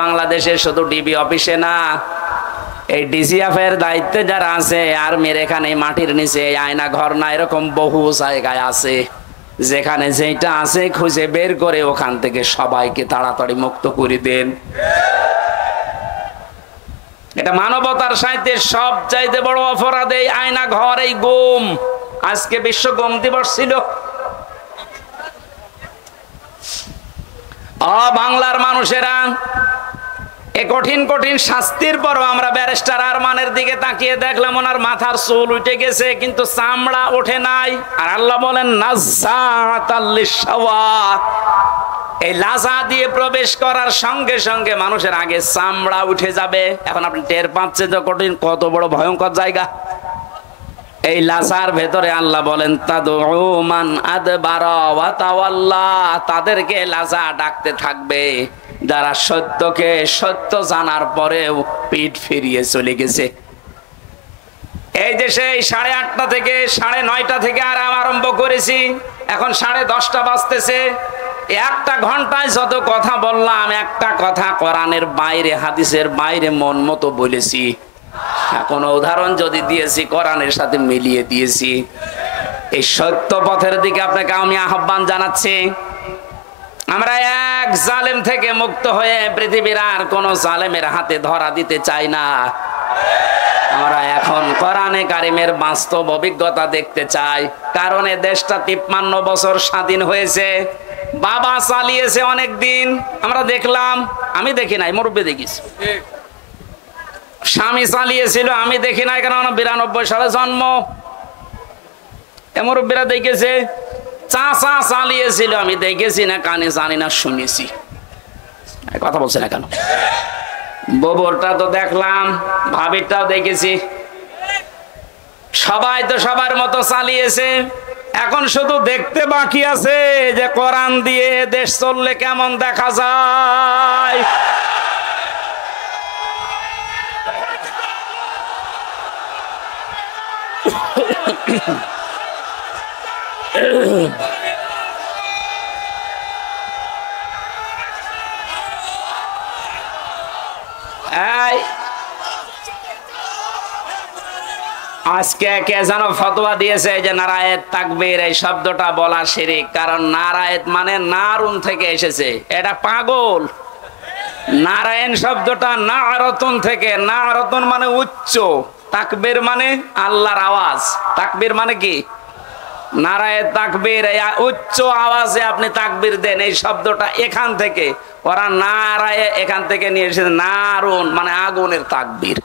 বাংলাদেশে শুধু ডিবি অফিসে না, এই ডিজিএফ এর দায়িত্বে যারা আছে আর্মির এখানে মাটির নিচে আয়না ঘর না, এরকম বহু জায়গায় আছে যেখানে যেটা আছে খুঁজে বের করে ওখান থেকে সবাইকে তাড়াতাড়ি মুক্ত করে দেন। এটা মানবতার সাথে সবচাইতে বড় অপরাধ এই আয়না ঘর, এই গুম। আজকে বিশ্ব গুম দিবস ছিল। বাংলার মানুষেরা এই কঠিন কঠিন শাস্তির পরও আমরা ব্যারিস্টার আরমানের দিকে তাকিয়ে দেখলাম ওনার মাথার চুল উঠে গেছে কিন্তু চামড়া ওঠে নাই। আর আল্লাহ বলেন নাযাতাল লিশাওয়া, এই লাজা দিয়ে প্রবেশ করার সঙ্গে সঙ্গে মানুষের আগে চামড়া উঠে যাবে। এখন আপনি টের পাচ্ছেন যে কঠিন কত বড় ভয়ঙ্কর জায়গা। এই লাজার ভেতরে আল্লাহ বলেন তাদউ মান আদবারা ওয়া তাওয়াল্লা, তাদেরকে লাজা ডাকতে থাকবে যারা সত্যকে সত্য জানার পরেও পিঠ ফিরিয়ে চলে গেছে। এই দেশে 8:30 থেকে 9:30 থেকে আরম্ভ করেছি, এখন 10:30 বাজতেছে। একটা ঘন্টায় যত কথা বললাম, একটা কথা কোরআনের বাইরে হাদিসের বাইরে মন মতো বলেছি। কোন উদাহরণ যদি দিয়েছি কোরআনের সাথে মিলিয়ে দিয়েছি। এই সত্য পথের দিকে আপনাকে আমি আহ্বান জানাচ্ছি। আমরা এক জালেম থেকে মুক্ত হয়ে পৃথিবীর আর কোন জালেমের হাতে ধরা দিতে চাই না। আমরা এখন কোরআনে কারিমের বাস্তব অভিজ্ঞতা দেখতে চাই। কারণ এই দেশটা 53 বছর স্বাধীন হয়েছে, বাবা চালিয়েছে অনেক দিন, আমরা দেখলাম। আমি দেখি নাই, মুরব্বি দেখিস। স্বামী চালিয়েছিল, আমি দেখি নাই, কারণ 92 সালে জন্ম। মুরব্বিরা দেখেছে। চাচা চালিয়েছিল, আমি দেখেছি না, কানে জানি না, শুনেছি। কথা বলছে না কেন? ববরটা তো দেখলাম, ভাবিরটাও দেখেছি। সবাই তো সবার মতো চালিয়েছে। এখন শুধু দেখতে বাকি আছে যে কোরআন দিয়ে দেশ চললে কেমন দেখা যায়। আজকে কে যেন ফতোয়া দিয়েছে যে নারায়েত তাকবীর এই শব্দটা বলা শিরক। কারণ নারায়েত মানে নারুন থেকে এসেছে, এটা পাগল। নারায়ণ শব্দটা নারতুন থেকে, নারতুন মানে উচ্চ, তাকবীর মানে আল্লাহর আওয়াজ। তাকবীর মানে কি? নারায়েত তাকবীর, উচ্চ আওয়াজে আপনি তাকবীর দেন। এই শব্দটা এখান থেকে, ওরা নারায় এখান থেকে নিয়ে এসেছে। নারুন মানে আগুনের তাকবীর।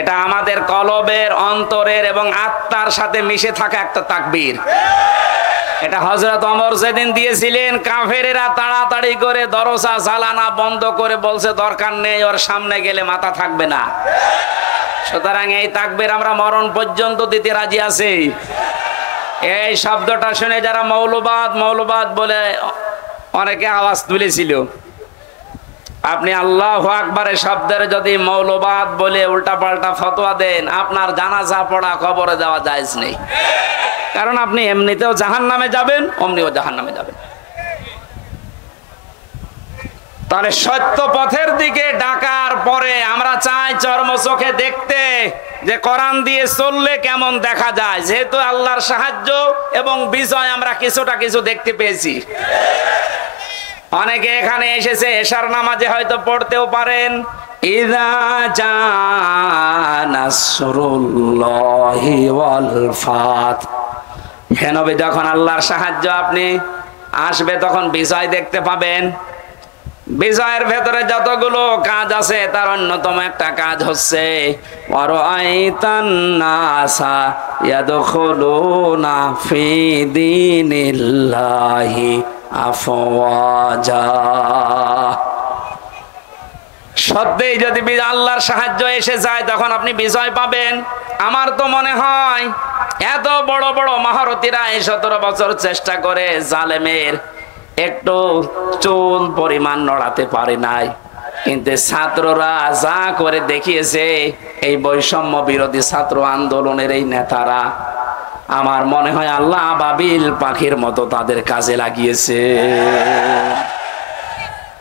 এটা আমাদের কলবের, অন্তরের এবং আত্মার সাথে মিশে থাকা একটা তাকবীর। এটা হযরত ওমর যেদিন দিয়েছিলেন, কাফেরেরা তাড়াতাড়ি করে দরজা জ্বালানা বন্ধ করে বলছে দরকার নেই, ওর সামনে গেলে মাথা থাকবে না। সুতরাং এই তাকবীর আমরা মরণ পর্যন্ত দিতে রাজি আছি। এই শব্দটা শুনে যারা মৌলবাদ বলে অনেকে আওয়াজ তুলেছিল, আপনি আল্লাহু আকবারের শব্দের যদি মৌলবাদ বলে উল্টাপাল্টা ফতোয়া দেন, আপনার জানাজা পড়া কবরে যাওয়া জায়েজ নেই। কারণ আপনি এমনিতেও জাহান্নামে যাবেন, অমনিও জাহান্নামে যাবেন। তাহলে সত্য পথের দিকে ডাকার পরে আমরা চাই চর্ম চোখে দেখতে যে কোরআন দিয়ে চললে কেমন দেখা যায়। যেহেতু আল্লাহর সাহায্য এবং বিজয় আমরা কিছু দেখতে পেয়েছি। অনেকে এখানে এসেছে, এশার নামাজে হয়তো পড়তেও পারেন, ইযা জা নাসরুল্লাহি ওয়াল ফাত। হে নবী, যখন আল্লাহর সাহায্য আপনি আসবে তখন বিজয় দেখতে পাবেন। বিজয়ের ভেতরে যতগুলো কাজ আছে তার অন্যতম একটা কাজ হচ্ছে ওয়ারাআইতান নাসা ইয়াদখুলুনা ফি দীনিল্লাহি আফওয়াজা। সত্যিই যদি আল্লাহর সাহায্য এসে যায় তখন আপনি বিজয় পাবেন। আমার তো মনে হয় এত বড় বড় মহারথীরা 17 বছর চেষ্টা করে জালেমের একটু চুল পরিমাণ নড়াতে পারে নাই, কিন্তু ছাত্ররা যা করে দেখিয়েছে, এই বৈষম্য বিরোধী ছাত্র আন্দোলনের এই নেতারা, আমার মনে হয় আল্লাহ আবাবিল পাখির মতো তাদের কাজে লাগিয়েছে।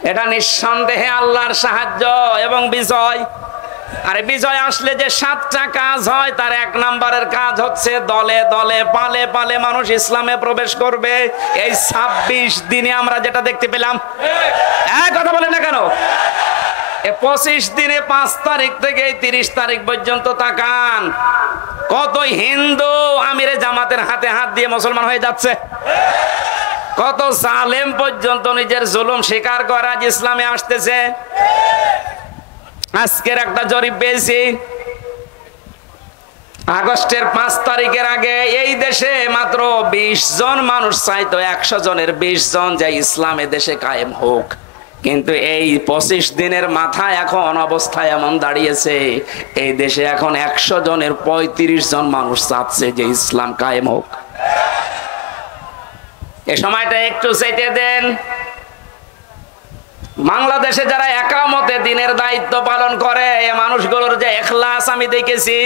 এটা নিঃসন্দেহে আল্লাহর সাহায্য এবং বিজয়। আরে বিজয় আসলে যে 7টা কাজ হয়, তার 1 নম্বরের কাজ হচ্ছে দলে দলে পালে পালে মানুষ ইসলামে প্রবেশ করবে। এই 26 দিনে আমরা যেটা দেখতে পেলাম, কথা বলেন না কেন? 25 দিনে 5 তারিখ থেকে 30 তারিখ পর্যন্ত তাকান, কত হিন্দু আমিরে জামাতের হাতে হাত দিয়ে মুসলমান হয়ে যাচ্ছে, কত জালেম পর্যন্ত নিজের জুলুম স্বীকার করে আজ ইসলামে আসতেছে। আজকের একটা জরিপ পেয়েছি, আগস্টের 5 তারিখের আগে এই দেশে মাত্র 20 জন মানুষ চাইতো 100 জনের 20 জন যে ইসলামে দেশে কায়েম হোক, কিন্তু এই 25 দিনের মাথায় এখন অবস্থা এমন দাঁড়িয়েছে, এই দেশে এখন 100 জনের 35 জন মানুষ চাচ্ছে যে ইসলাম কায়েম হোক। এই সময়টা একটু চেটে দেন। বাংলাদেশে যারা একামতে দিনের দায়িত্ব পালন করে, এই মানুষগুলোর যে ইখলাস আমি দেখেছি।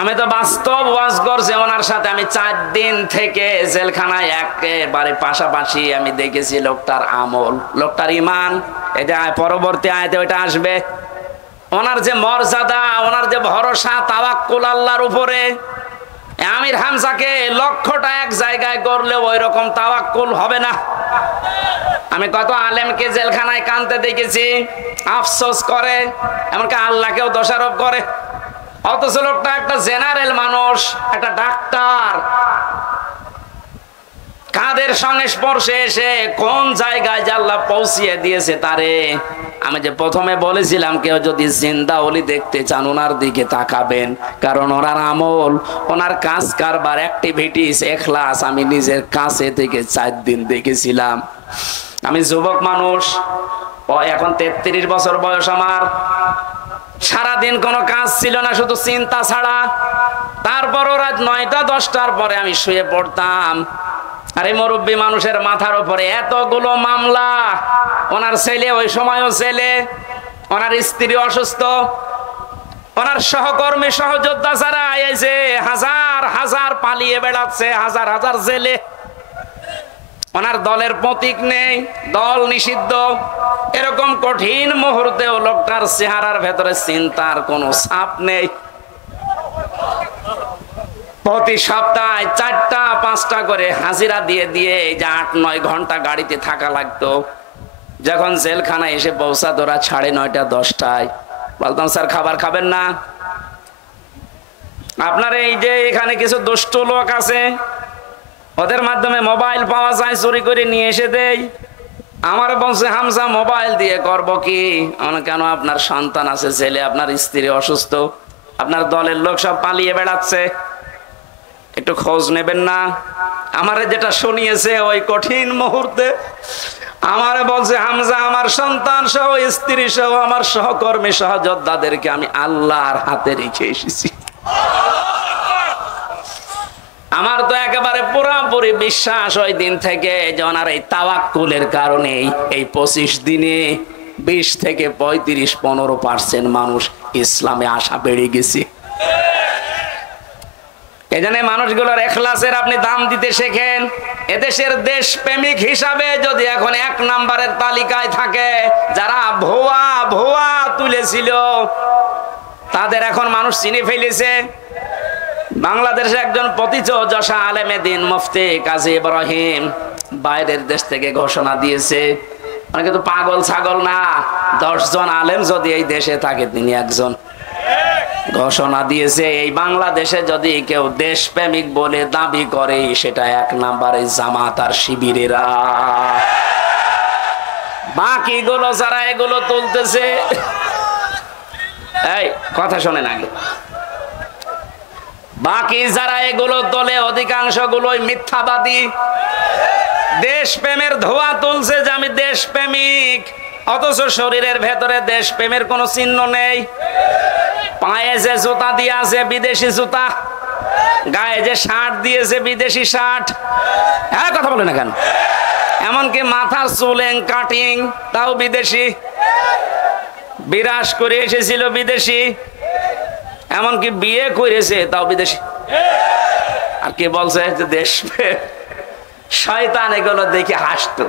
আমি তো বাস্তব ওয়াজ করছি ওনার সাথে, আমি 4 দিন থেকে জেলখানায় একেবারে পাশাপাশি আমি দেখেছি লোকটার আমল, লোকটার ঈমান। এটা পরবর্তী আয়াতে ওইটা আসবে। ওনার যে মর্যাদা, ওনার যে ভরসা, তাওয়াক্কুল আল্লাহর উপরে। আমির হামজাকে লক্ষ্যটা এক জায়গায় করলে ওই রকম তাওয়াক্কুল হবে না। আমি কত আলেমকে জেলখানায় কাঁদতে দেখেছি, আফসোস করে, এমনকি আল্লাহকেও দোষারোপ করে। অথচ লোকটা একটা জেনারেল মানুষ, একটা ডাক্তার, কাদের সংস্পর্শে এসে কোন জায়গায় যে আল্লাহ পৌঁছিয়ে দিয়েছে তারে। আমি যে প্রথমে বলেছিলাম, কেউ যদি জিন্দা ওলি দেখতে চান ওনার দিকে তাকাবেন, কারণ ওনার আমল, ওনার কাজ কারবার, অ্যাক্টিভিটিস, ইখলাস আমি নিজের কাছে থেকে 4 দিন দেখেছিলাম। আমি যুবক মানুষ, এখন 33 বছর বয়স আমার। সারাদিন কোনো কাজ ছিল না, শুধু চিন্তা ছাড়া। তারপরও রাত 9টা 10টার পরে আমি শুয়ে পড়তাম। আর এই মুরব্বী মানুষের মাথার উপরে এতগুলো মামলা। ওনার ছেলে ওই সময়ও ছেলে, ওনার স্ত্রী অসুস্থ, ওনার সহকর্মী সহযোদ্ধা যারা এই যে হাজার হাজার পালিয়ে বেড়াচ্ছে, হাজার হাজার জেলে। ওনার দলের প্রতীক নেই, দল নিষিদ্ধ। এরকম কঠিন মুহূর্তেও লোকটার চেহারার ভেতরে চিন্তার কোনো ছাপ নেই। প্রতি সপ্তাহে 4টা 5টা করে হাজিরা দিয়ে দিয়ে যে 8-9 ঘন্টা গাড়িতে থাকা লাগতো। যখন জেলখানায় এসে পৌঁছাতো রাত 9:30 10টায়, বলতাম স্যার খাবার খাবেন না? আপনার এই যে এখানে কিছু দুষ্ট লোক আছে, ওদের মাধ্যমে মোবাইল পাওয়া যায়, চুরি করে নিয়ে এসে দেই। আমার বলছে, হামজা মোবাইল দিয়ে করব কি? কেন, আপনার সন্তান আছে, ছেলে, আপনার স্ত্রী অসুস্থ, আপনার দলের লোক সব পালিয়ে বেড়াচ্ছে, একটু খোঁজ নেবেন না? আমারে যেটা শুনিয়েছে ওই কঠিন মুহূর্তে, আমারে বলছে, হামজা আমার সন্তান সহ, স্ত্রী সহ, আমার সহকর্মী সহযোদ্ধাদেরকে আমি আল্লাহর হাতে রেখে এসেছি। আমার তো একেবারে পুরোপুরি বিশ্বাস ওই দিন থেকে যে ওনার এই তাওয়াক্কুলের কারণে এই 25 দিনে 20 থেকে 35-15% মানুষ ইসলামে আসা বেড়ে গেছে। এজন্য মানুষগুলোর ইখলাসের আপনি দাম দিতে শেখেন। এদেশের দেশপ্রেমিক হিসাবে যদি এখন 1 নম্বরের তালিকায় থাকে, যারা ভুয়া ভুয়া তুলেছিল তাদের এখন মানুষ চিনে ফেলেছে। বাংলাদেশে একজন প্রতিযশা আলেমে দিন মুফতি কাজী ইব্রাহিম বাইরের দেশ থেকে ঘোষণা দিয়েছে, মানে কিন্তু পাগল ছাগল না, 10 জন আলেম যদি এই দেশে থাকে তিনি একজন। ঘোষণা দিয়েছে এই বাংলাদেশে যদি কেউ দেশপ্রেমিক বলে দাবি করে, সেটা 1 নম্বরে জামাত আর শিবিরেরা। বাকিগুলো যারা এগুলো তুলতেছে, এই কথা শোনেন আগে, বাকি যারা এগুলো তোলে অধিকাংশ গুলোই মিথ্যাবাদী। দেশপ্রেমের ধোঁয়া তুলছে যে আমি দেশপ্রেমিক, অথচ শরীরের ভেতরে দেশপ্রেমের কোনো চিহ্ন নেই। পায়ে যে জুতা দিয়ে আছে বিদেশি জুতা, গায়ে যে শার্ট দিয়েছে বিদেশি শার্ট। হ্যাঁ, কথা বলে না কেন? এমনকি মাথার চুলেং কাটিং তাও বিদেশি, বিরাজ করে এসেছিল বিদেশি, এমনকি বিয়ে করেছে তাও বিদেশি। আর কে বলছে যে দেশ? শয়তান এগুলো দেখে হাসতো।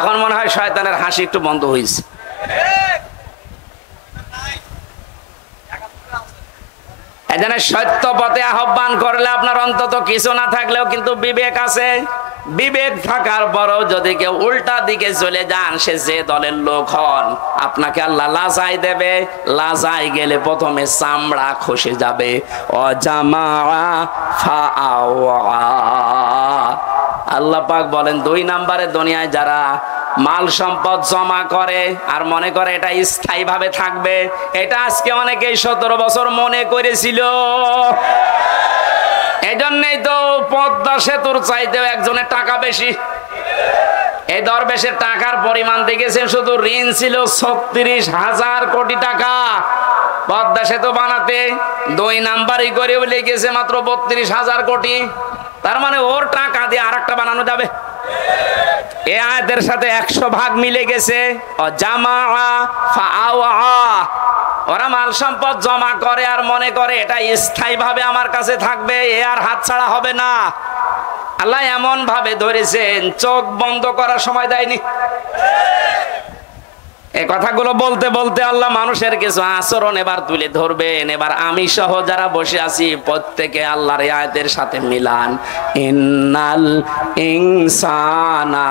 এখন মনে হয় শয়তানের হাসি একটু বন্ধ হয়েছে। এজন্য সত্য পথে আহ্বান করলে আপনার অন্তত কিছু না থাকলেও কিন্তু বিবেক আছে। বিবেক থাকার পরও যদি কেউ উল্টা দিকে চলে যান, সে যে দলের লোক হন, আপনাকে আল্লাহ লাজাই দেবে। লাজাই গেলে প্রথমে চামড়া খসে যাবে। আল্লাহ পাক বলেন 2 নম্বরে দুনিয়ায় যারা মাল সম্পদ জমা করে আর মনে করে এটা স্থায়ী ভাবে থাকবে, এটা আজকে অনেকেই 17 বছর মনে করেছিল। এজন্যই তো পদ্মা সেতুর চাইতেও একজনের টাকা বেশি। এই দরবেশের টাকার পরিমাণ দেখেছেন, শুধু ঋণ ছিল 36,000 কোটি টাকা পদ্মা সেতু বানাতে। 2 নাম্বারই করে বলে গেছে মাত্র 32,000 কোটি। তার মানে ওর টাকা দিয়ে আরেকটা বানানো যাবে। এই আয়াতের সাথে 100 ভাগ মিলে গেছে। ওরা মাল সম্পদ জমা করে আর মনে করে এটা স্থায়ী ভাবে আমার কাছে থাকবে, এ আর হাত ছাড়া হবে না। আল্লাহ এমন ভাবে ধরেছেন, চোখ বন্ধ করার সময় দেয়নি। এই কথাগুলো বলতে বলতে আল্লাহ মানুষের কিছু আচরণ এবার তুলে ধরবেন। এবার আমি সহ যারা বসে আছি প্রত্যেকে আল্লাহর এই আয়াতের সাথে মিলান। ইন্নাল ইনসানা